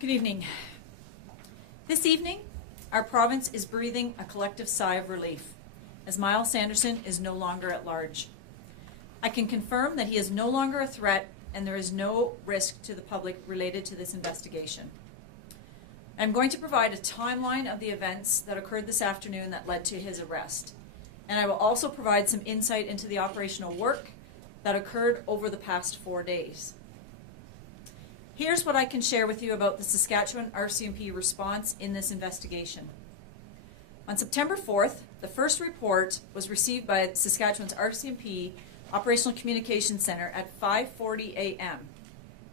Good evening. This evening, our province is breathing a collective sigh of relief as Myles Sanderson is no longer at large. I can confirm that he is no longer a threat and there is no risk to the public related to this investigation. I'm going to provide a timeline of the events that occurred this afternoon that led to his arrest. And I will also provide some insight into the operational work that occurred over the past 4 days. Here's what I can share with you about the Saskatchewan RCMP response in this investigation. On September 4th, the first report was received by Saskatchewan's RCMP Operational Communications Centre at 5:40 a.m.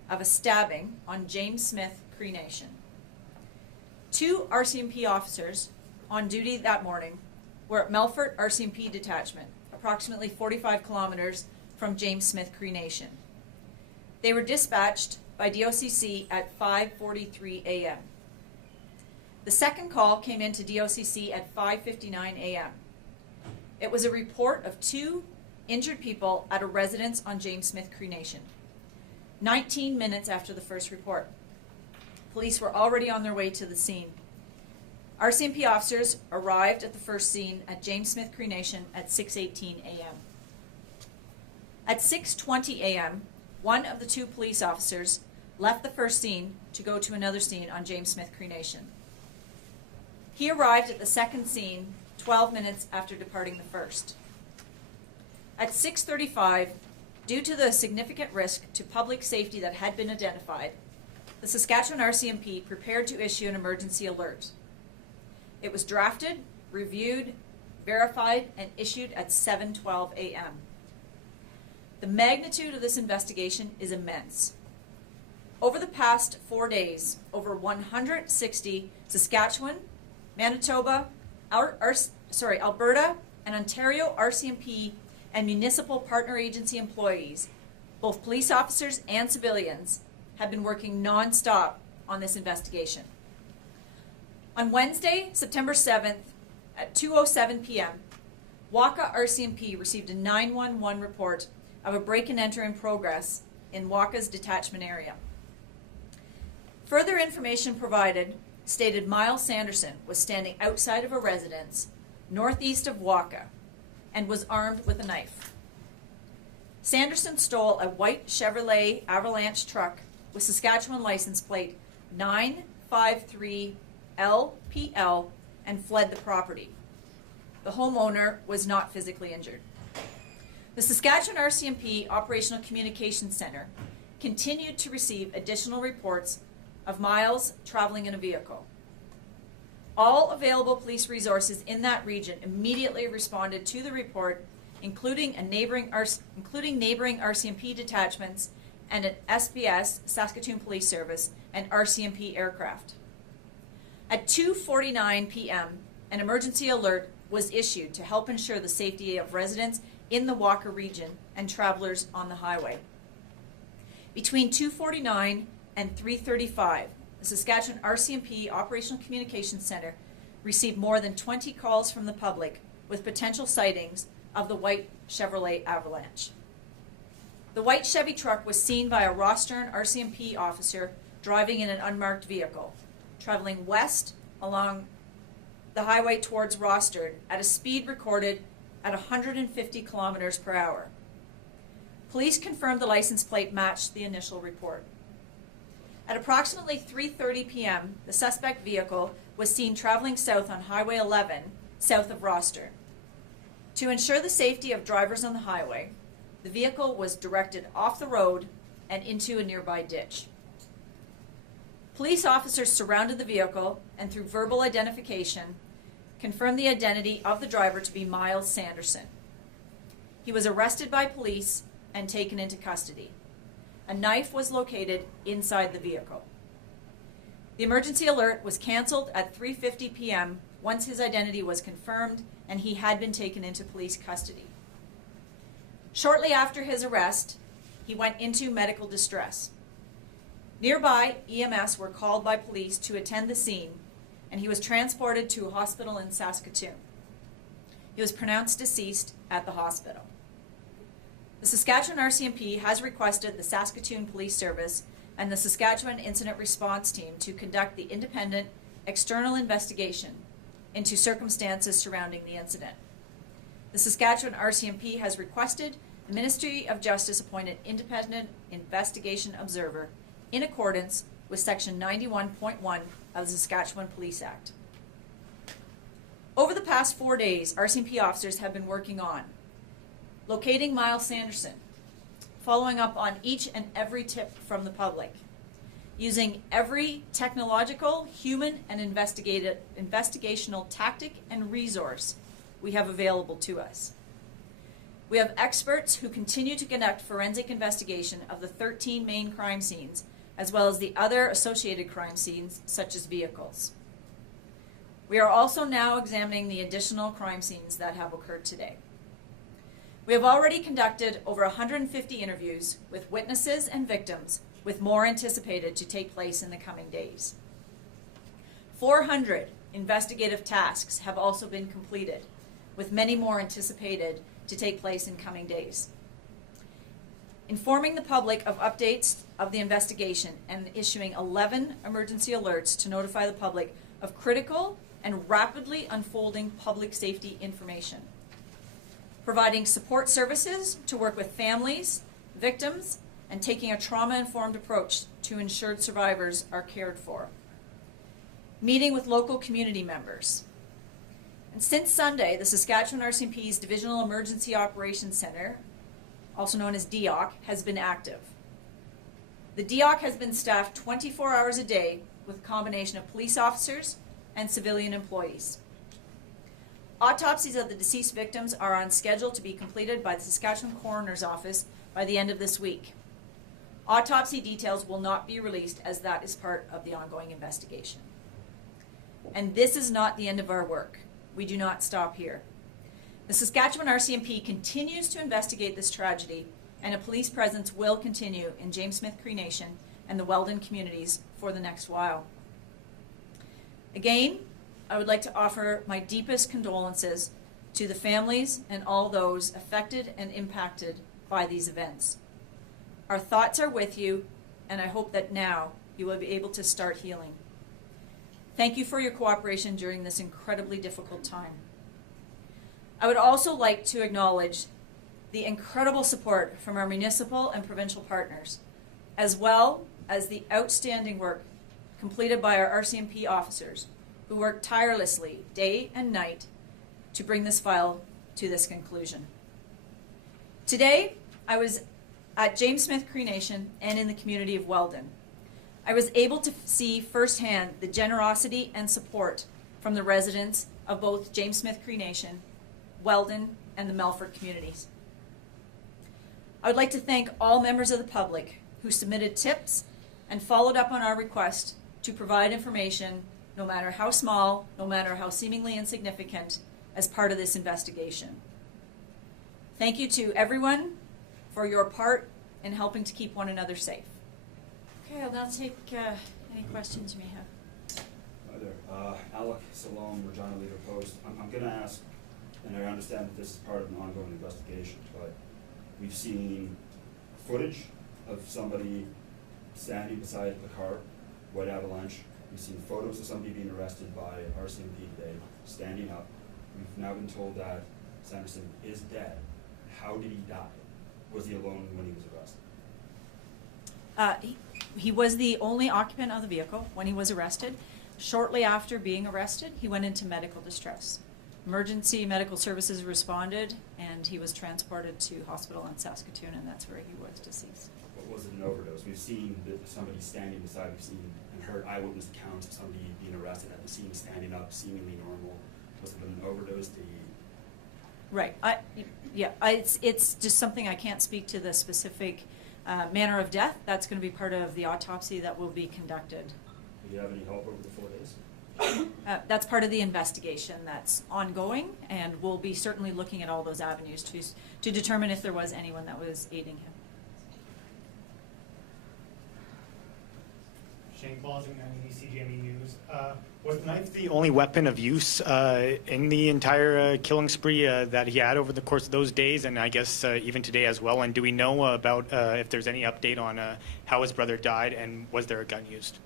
of a stabbing on James Smith Cree Nation. 2 RCMP officers on duty that morning were at Melfort RCMP detachment, approximately 45 kilometers from James Smith Cree Nation. They were dispatched by DOCC at 5:43 a.m. The second call came into DOCC at 5:59 a.m. It was a report of 2 injured people at a residence on James Smith Cree Nation. 19 minutes after the first report, police were already on their way to the scene. RCMP officers arrived at the first scene at James Smith Cree Nation at 6:18 a.m. At 6:20 a.m., one of the 2 police officers left the first scene to go to another scene on James Smith Cree Nation. He arrived at the second scene 12 minutes after departing the first. At 6:35, due to the significant risk to public safety that had been identified, the Saskatchewan RCMP prepared to issue an emergency alert. It was drafted, reviewed, verified, and issued at 7:12 a.m. The magnitude of this investigation is immense. Over the past 4 days, over 160 Saskatchewan, Manitoba, Alberta, and Ontario RCMP and municipal partner agency employees, both police officers and civilians, have been working non-stop on this investigation. On Wednesday, September 7th, at 2:07 p.m., Waka RCMP received a 911 report of a break-and-enter in progress in Waka's detachment area. Further information provided stated Myles Sanderson was standing outside of a residence northeast of Waka and was armed with a knife. Sanderson stole a white Chevrolet Avalanche truck with Saskatchewan license plate 953LPL and fled the property. The homeowner was not physically injured. The Saskatchewan RCMP Operational Communications Centre continued to receive additional reports of Myles traveling in a vehicle. All available police resources in that region immediately responded to the report, including neighboring RCMP detachments and an SBS, Saskatoon Police Service, and RCMP aircraft. At 2:49 p.m., an emergency alert was issued to help ensure the safety of residents in the Waka region and travelers on the highway. Between 2:49 and 3:35, the Saskatchewan RCMP Operational Communications Centre received more than 20 calls from the public with potential sightings of the white Chevrolet Avalanche. The white Chevy truck was seen by a Rosthern RCMP officer driving in an unmarked vehicle, traveling west along the highway towards Rosthern at a speed recorded at 150 kilometers per hour. Police confirmed the license plate matched the initial report. At approximately 3:30 p.m., the suspect vehicle was seen traveling south on Highway 11, south of Rosthern. To ensure the safety of drivers on the highway, the vehicle was directed off the road and into a nearby ditch. Police officers surrounded the vehicle and through verbal identification confirmed the identity of the driver to be Myles Sanderson. He was arrested by police and taken into custody. A knife was located inside the vehicle. The emergency alert was canceled at 3:50 p.m. once his identity was confirmed and he had been taken into police custody. Shortly after his arrest, he went into medical distress. Nearby, EMS were called by police to attend the scene, and he was transported to a hospital in Saskatoon. He was pronounced deceased at the hospital. The Saskatchewan RCMP has requested the Saskatoon Police Service and the Saskatchewan Incident Response Team to conduct the independent external investigation into circumstances surrounding the incident. The Saskatchewan RCMP has requested the Ministry of Justice appoint an independent investigation observer in accordance with Section 91.1 of the Saskatchewan Police Act. Over the past 4 days, RCMP officers have been working on locating Myles Sanderson, following up on each and every tip from the public, using every technological, human, and investigational tactic and resource we have available to us. We have experts who continue to conduct forensic investigation of the 13 main crime scenes, as well as the other associated crime scenes, such as vehicles. We are also now examining the additional crime scenes that have occurred today. We have already conducted over 150 interviews with witnesses and victims, with more anticipated to take place in the coming days. 400 investigative tasks have also been completed, with many more anticipated to take place in coming days. Informing the public of updates of the investigation and issuing 11 emergency alerts to notify the public of critical and rapidly unfolding public safety information. Providing support services to work with families, victims, and taking a trauma-informed approach to ensure survivors are cared for. Meeting with local community members. And since Sunday, the Saskatchewan RCMP's Divisional Emergency Operations Center, also known as DEOC, has been active. The DEOC has been staffed 24 hours a day with a combination of police officers and civilian employees. Autopsies of the deceased victims are on schedule to be completed by the Saskatchewan Coroner's Office by the end of this week. Autopsy details will not be released, as that is part of the ongoing investigation. And this is not the end of our work. We do not stop here. The Saskatchewan RCMP continues to investigate this tragedy, and a police presence will continue in James Smith Cree Nation and the Weldon communities for the next while. Again, I would like to offer my deepest condolences to the families and all those affected and impacted by these events. Our thoughts are with you, and I hope that now you will be able to start healing. Thank you for your cooperation during this incredibly difficult time. I would also like to acknowledge the incredible support from our municipal and provincial partners, as well as the outstanding work completed by our RCMP officers, who worked tirelessly day and night to bring this file to this conclusion. Today, I was at James Smith Cree Nation and in the community of Weldon. I was able to see firsthand the generosity and support from the residents of both James Smith Cree Nation, Weldon, and the Melfort communities. I would like to thank all members of the public who submitted tips and followed up on our request to provide information, no matter how small, no matter how seemingly insignificant, as part of this investigation. Thank you to everyone for your part in helping to keep one another safe. Okay, I'll now take any questions you may have. Hi there. Alec Salome, Regina Leader Post. I'm going to ask, and I understand that this is part of an ongoing investigation, but we've seen footage of somebody standing beside the car, White Avalanche. We've seen photos of somebody being arrested by RCMP today, standing up. We've now been told that Sanderson is dead. How did he die? Was he alone when he was arrested? He was the only occupant of the vehicle when he was arrested. Shortly after being arrested, he went into medical distress. Emergency medical services responded, and he was transported to hospital in Saskatoon, and that's where he was deceased. What was it, an overdose? We've seen somebody standing beside, we've seen and heard eyewitness accounts of somebody being arrested at the scene, standing up, seemingly normal. Was it an overdose? Did he... Right. It's just something I can't speak to the specific manner of death. That's going to be part of the autopsy that will be conducted. Do you have any help over the 4 days? That's part of the investigation that's ongoing, and we'll be certainly looking at all those avenues to determine if there was anyone that was aiding him. Shane Clausing, CGME News. Was the knife the only weapon of use in the entire killing spree that he had over the course of those days, and I guess even today as well? And do we know about if there's any update on how his brother died, and was there a gun used?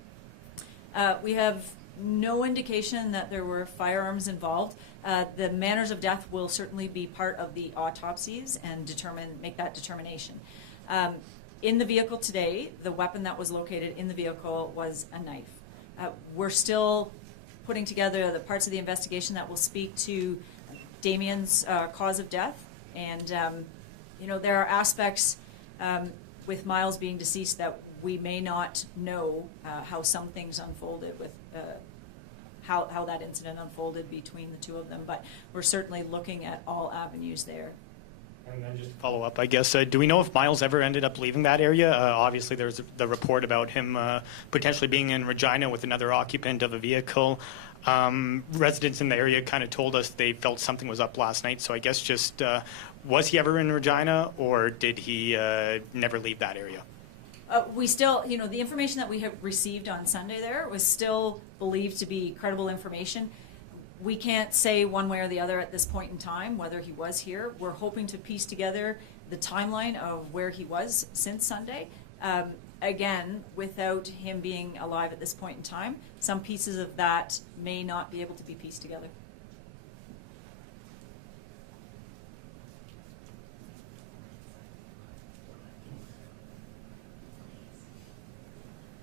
We have no indication that there were firearms involved. The manners of death will certainly be part of the autopsies and make that determination. In the vehicle today, the weapon that was located in the vehicle was a knife. We're still putting together the parts of the investigation that will speak to Damien's cause of death. And, there are aspects with Myles being deceased that we may not know how some things unfolded with how that incident unfolded between the two of them. But we're certainly looking at all avenues there. And then just to follow up, I guess, do we know if Myles ever ended up leaving that area? Obviously, there's the report about him potentially being in Regina with another occupant of a vehicle. Residents in the area kind of told us they felt something was up last night. So I guess just, was he ever in Regina, or did he never leave that area? We still, the information that we have received on Sunday there was still believed to be credible information. We can't say one way or the other at this point in time whether he was here. We're hoping to piece together the timeline of where he was since Sunday. Again, without him being alive at this point in time, some pieces of that may not be able to be pieced together.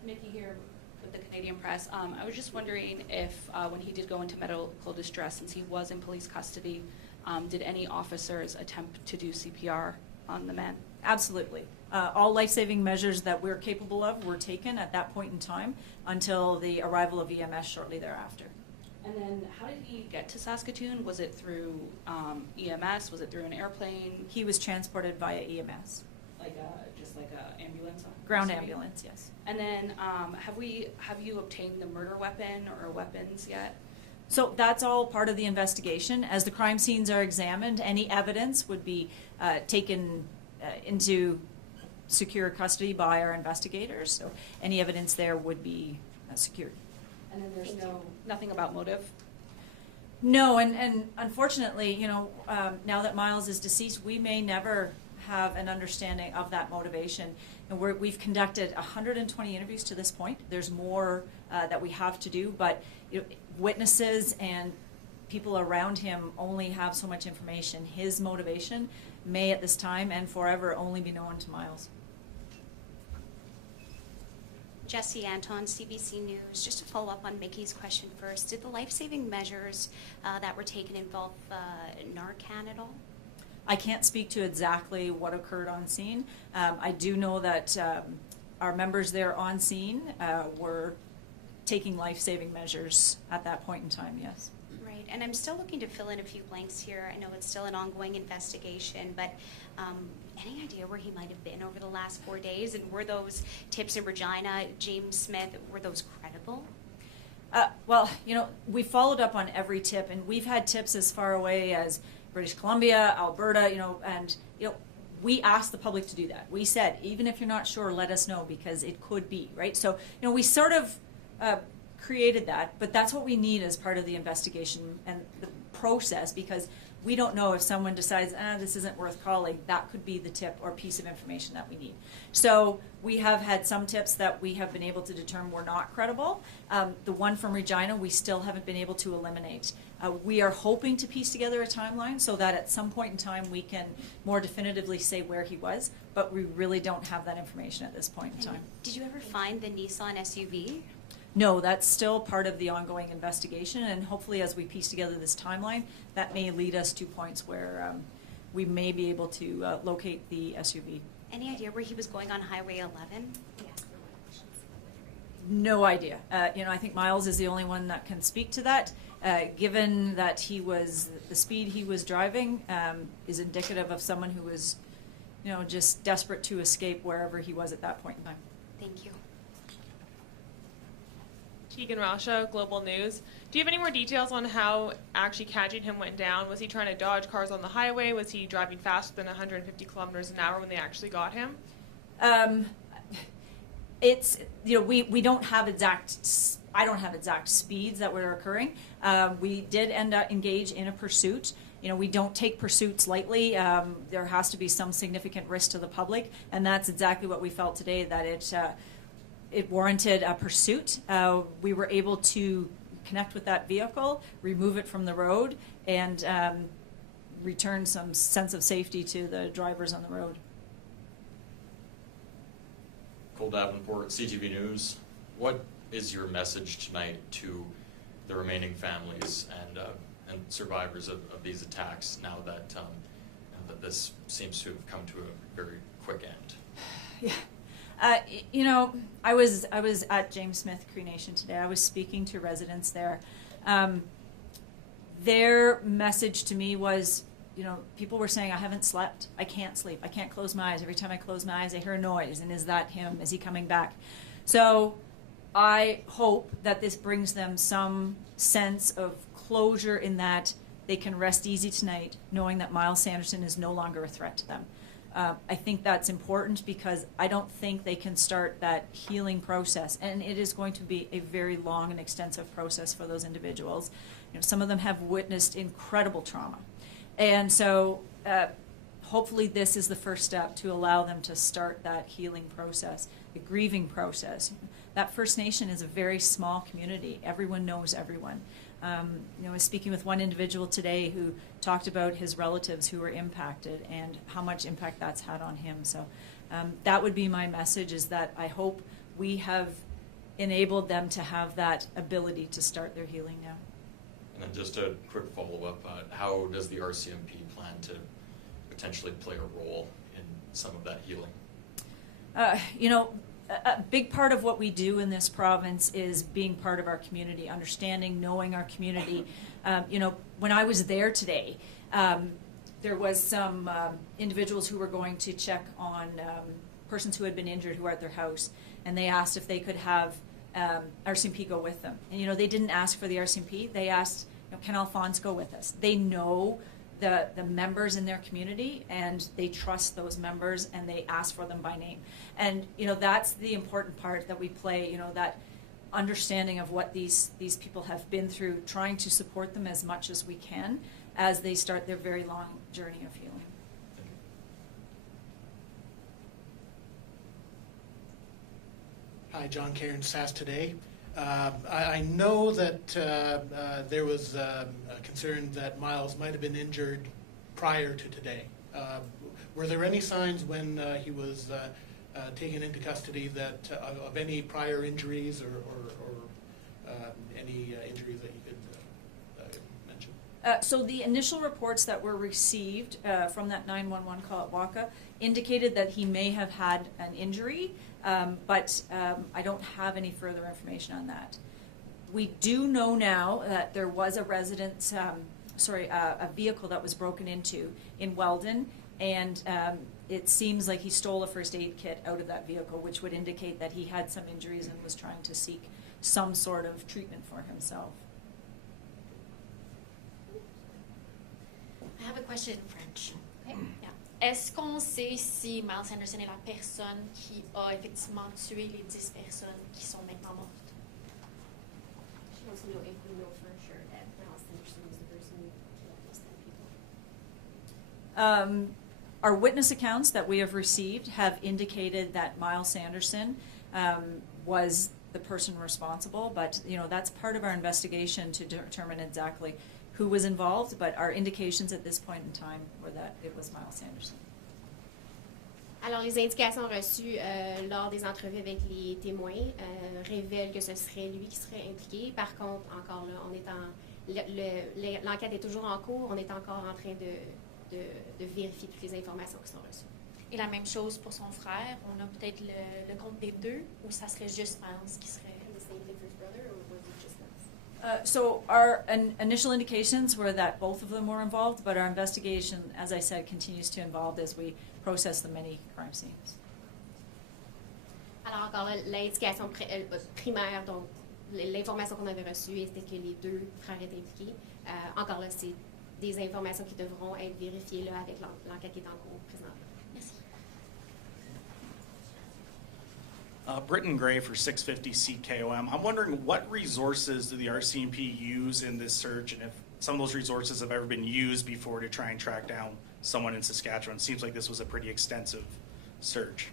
Nikki here with the Canadian Press. I was just wondering if when he did go into medical distress, since he was in police custody, did any officers attempt to do CPR on the man? Absolutely. All life-saving measures that we're capable of were taken at that point in time until the arrival of EMS shortly thereafter. And then how did he get to Saskatoon? Was it through EMS? Was it through an airplane? He was transported via EMS. Just like a ambulance? Ground ambulance, yes. And then have you obtained the murder weapon or weapons yet? So that's all part of the investigation. As the crime scenes are examined, any evidence would be taken into secure custody by our investigators. So any evidence there would be secured. And then there's nothing about motive? No, and unfortunately, now that Myles is deceased, we may never have an understanding of that motivation. And we've conducted 120 interviews to this point. There's more that we have to do, but witnesses and people around him only have so much information. His motivation may at this time and forever only be known to Myles. Jesse Anton, CBC News. Just to follow up on Mickey's question first, did the life-saving measures that were taken involve Narcan at all? I can't speak to exactly what occurred on scene. I do know that our members there on scene were taking life-saving measures at that point in time, yes. Right, and I'm still looking to fill in a few blanks here. I know it's still an ongoing investigation, but any idea where he might have been over the last 4 days? And were those tips in Regina, James Smith, were those credible? Well, we followed up on every tip, and we've had tips as far away as British Columbia, Alberta, and we asked the public to do that. We said, even if you're not sure, let us know, because it could be, right? So, we sort of created that, but that's what we need as part of the investigation and the process, because we don't know if someone decides, this isn't worth calling. That could be the tip or piece of information that we need. So we have had some tips that we have been able to determine were not credible. The one from Regina, we still haven't been able to eliminate. We are hoping to piece together a timeline so that at some point in time we can more definitively say where he was, but we really don't have that information at this point in time. Did you ever find the Nissan SUV? No, that's still part of the ongoing investigation, and hopefully as we piece together this timeline, that may lead us to points where we may be able to locate the SUV. Any idea where he was going on Highway 11? No idea. I think Myles is the only one that can speak to that. Given that the speed he was driving is indicative of someone who was, just desperate to escape wherever he was at that point in time. Thank you. Tegan Rasha, Global News. Do you have any more details on how actually catching him went down? Was he trying to dodge cars on the highway? Was he driving faster than 150 kilometers an hour when they actually got him? It's, we don't have I don't have exact speeds that were occurring. We did end up engage in a pursuit. We don't take pursuits lightly. There has to be some significant risk to the public, and that's exactly what we felt today, that it warranted a pursuit. We were able to connect with that vehicle, remove it from the road, and return some sense of safety to the drivers on the road. Cole Davenport, CTV News. What is your message tonight to the remaining families and survivors of these attacks now that that this seems to have come to a very quick end? Yeah. I was at James Smith Cree Nation today. I was speaking to residents there. Their message to me was, people were saying, I haven't slept. I can't sleep. I can't close my eyes. Every time I close my eyes, I hear a noise. And is that him? Is he coming back? So I hope that this brings them some sense of closure, in that they can rest easy tonight knowing that Myles Sanderson is no longer a threat to them. I think that's important, because I don't think they can start that healing process, and it is going to be a very long and extensive process for those individuals. Some of them have witnessed incredible trauma, and so hopefully this is the first step to allow them to start that healing process, the grieving process. That First Nation is a very small community. Everyone knows everyone. I was speaking with one individual today who talked about his relatives who were impacted and how much impact that's had on him. So that would be my message, is that I hope we have enabled them to have that ability to start their healing now. And then just a quick follow-up, how does the RCMP plan to potentially play a role in some of that healing? A big part of what we do in this province is being part of our community, understanding, knowing our community. When I was there today, there was some individuals who were going to check on persons who had been injured who were at their house, and they asked if they could have RCMP go with them. And they didn't ask for the RCMP; they asked, can Alphonse go with us? They know the members in their community, and they trust those members, and they ask for them by name. And that's the important part that we play, that understanding of what these people have been through, trying to support them as much as we can as they start their very long journey of healing. Hi, John Cairn, Sask today. I know that there was a concern that Myles might have been injured prior to today. Were there any signs when he was taken into custody that of any prior injuries or any injuries that you could mention? So the initial reports that were received from that 911 call at Waka indicated that he may have had an injury, but I don't have any further information on that. We do know now that there was a residence, a vehicle that was broken into in Weldon, and it seems like he stole a first aid kit out of that vehicle, which would indicate that he had some injuries and was trying to seek some sort of treatment for himself. I have a question in French. Okay. Yeah. Est-ce qu'on sait si Myles Sanderson est la personne qui a effectivement tué les 10 personnes qui sont maintenant mortes? She wants to know if we know for sure that Myles Sanderson was the person who killed those 10 people. Our witness accounts that we have received have indicated that Myles Sanderson was the person responsible, but that's part of our investigation to determine exactly who was involved, but our indications at this point in time were that it was Myles Sanderson. Alors, les indications reçues lors des entrevues avec les témoins révèlent que ce serait lui qui serait impliqué. Par contre, encore là, l'enquête est toujours en cours. On est encore en train de vérifier toutes les informations qui sont reçues. Et la même chose pour son frère. On a peut-être le compte des deux, ou ça serait juste Myles qui serait... The same thing for his brother, or was it just Myles? So our initial indications were that both of them were involved, but our investigation, as I said, continues to evolve as we process the many crime scenes. Alors encore là, l'indication primaire, donc l'information qu'on avait reçue était que les deux frères étaient impliqués. Encore là, c'est des informations qui devront être vérifiées là, avec l'enquête qui est en cours présentement. Merci. Britton Gray for 650 CKOM. I'm wondering what resources do the RCMP use in this search, and if some of those resources have ever been used before to try and track down someone in Saskatchewan. It seems like this was a pretty extensive search.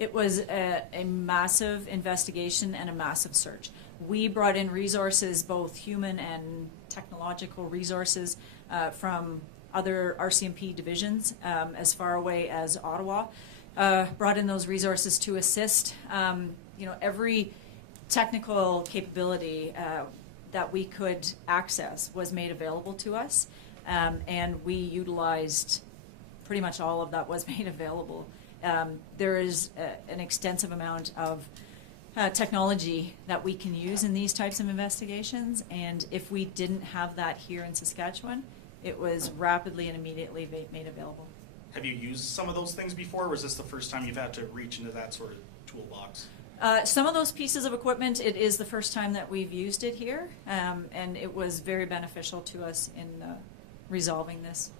It was a massive investigation and a massive search. We brought in resources, both human and technological resources, from other RCMP divisions as far away as Ottawa. Brought in those resources to assist. Every technical capability that we could access was made available to us, and we utilized pretty much all of that was made available. There is an extensive amount of technology that we can use in these types of investigations, and if we didn't have that here in Saskatchewan, it was rapidly and immediately made available. Have you used some of those things before, or was this the first time you've had to reach into that sort of toolbox? Some of those pieces of equipment, it is the first time that we've used it here, and it was very beneficial to us in resolving this.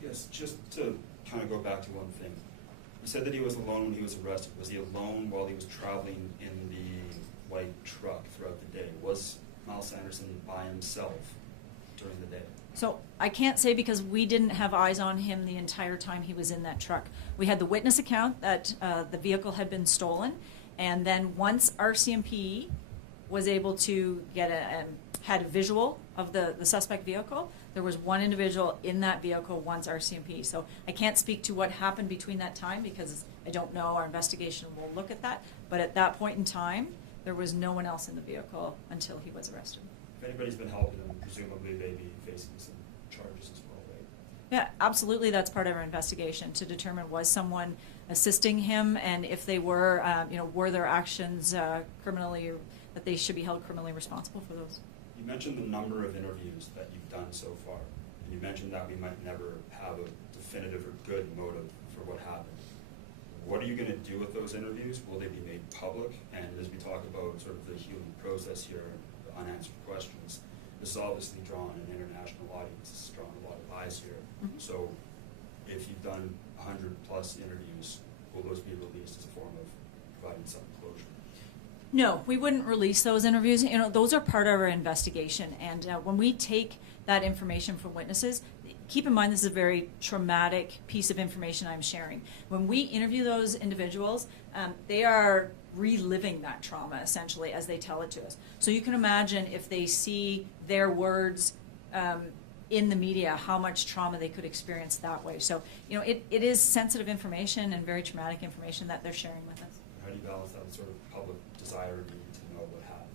I guess just to kind of go back to one thing. You said that he was alone when he was arrested. Was he alone while he was traveling in the white truck throughout the day? Was Myles Sanderson by himself during the day? So I can't say because we didn't have eyes on him the entire time he was in that truck. We had the witness account that the vehicle had been stolen, and then once RCMP was able to get had a visual of the suspect vehicle, there was one individual in that vehicle once RCMP. So I can't speak to what happened between that time because I don't know. Our investigation will look at that. But at that point in time, there was no one else in the vehicle until he was arrested. If anybody's been helping him, presumably they'd be facing some charges as well, right? Yeah, absolutely. That's part of our investigation to determine was someone assisting him, and if they were, were their actions criminally, that they should be held criminally responsible for those. You mentioned the number of interviews that you've done so far, and you mentioned that we might never have a definitive or good motive for what happened. What are you going to do with those interviews? Will they be made public? And as we talk about sort of the healing process here, the unanswered questions, this has obviously drawn an international audience. This has drawn a lot of eyes here. Mm-hmm. So if you've done 100+ interviews, will those be released as a form of providing some closure? No, we wouldn't release those interviews. Those are part of our investigation. And when we take that information from witnesses, keep in mind this is a very traumatic piece of information I'm sharing. When we interview those individuals, they are reliving that trauma essentially as they tell it to us. So you can imagine if they see their words in the media, how much trauma they could experience that way. So, it is sensitive information and very traumatic information that they're sharing with us. How do you balance that sort of public desire to know what happened?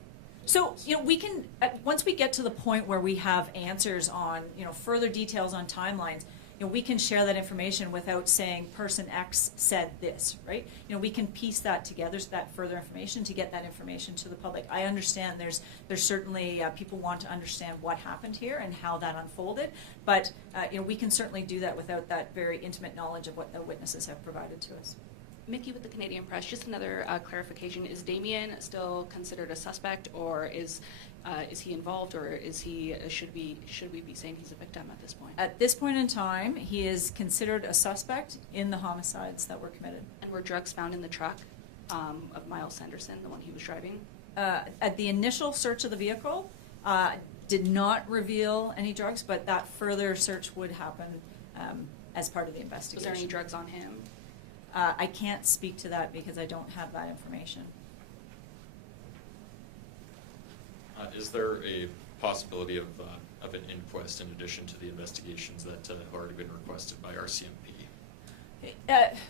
So, we can, once we get to the point where we have answers on, further details on timelines, we can share that information without saying person X said this, right? We can piece that together, so that further information to get that information to the public. I understand there's certainly people want to understand what happened here and how that unfolded, but we can certainly do that without that very intimate knowledge of what the witnesses have provided to us. Mickey with the Canadian Press, just another clarification. Is Damien still considered a suspect, or is he involved, or should we be saying he's a victim at this point? At this point in time, he is considered a suspect in the homicides that were committed. And were drugs found in the truck of Myles Sanderson, the one he was driving? At the initial search of the vehicle, did not reveal any drugs, but that further search would happen as part of the investigation. Was there any drugs on him? I can't speak to that because I don't have that information. Is there a possibility of an inquest in addition to the investigations that have already been requested by RCMP?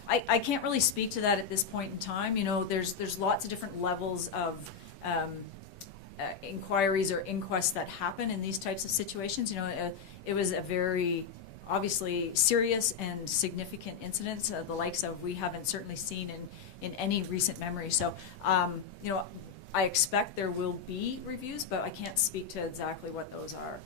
I can't really speak to that at this point in time. There's lots of different levels of inquiries or inquests that happen in these types of situations. It was a very obviously serious and significant incidents, the likes of we haven't certainly seen in any recent memory. So, I expect there will be reviews, but I can't speak to exactly what those are.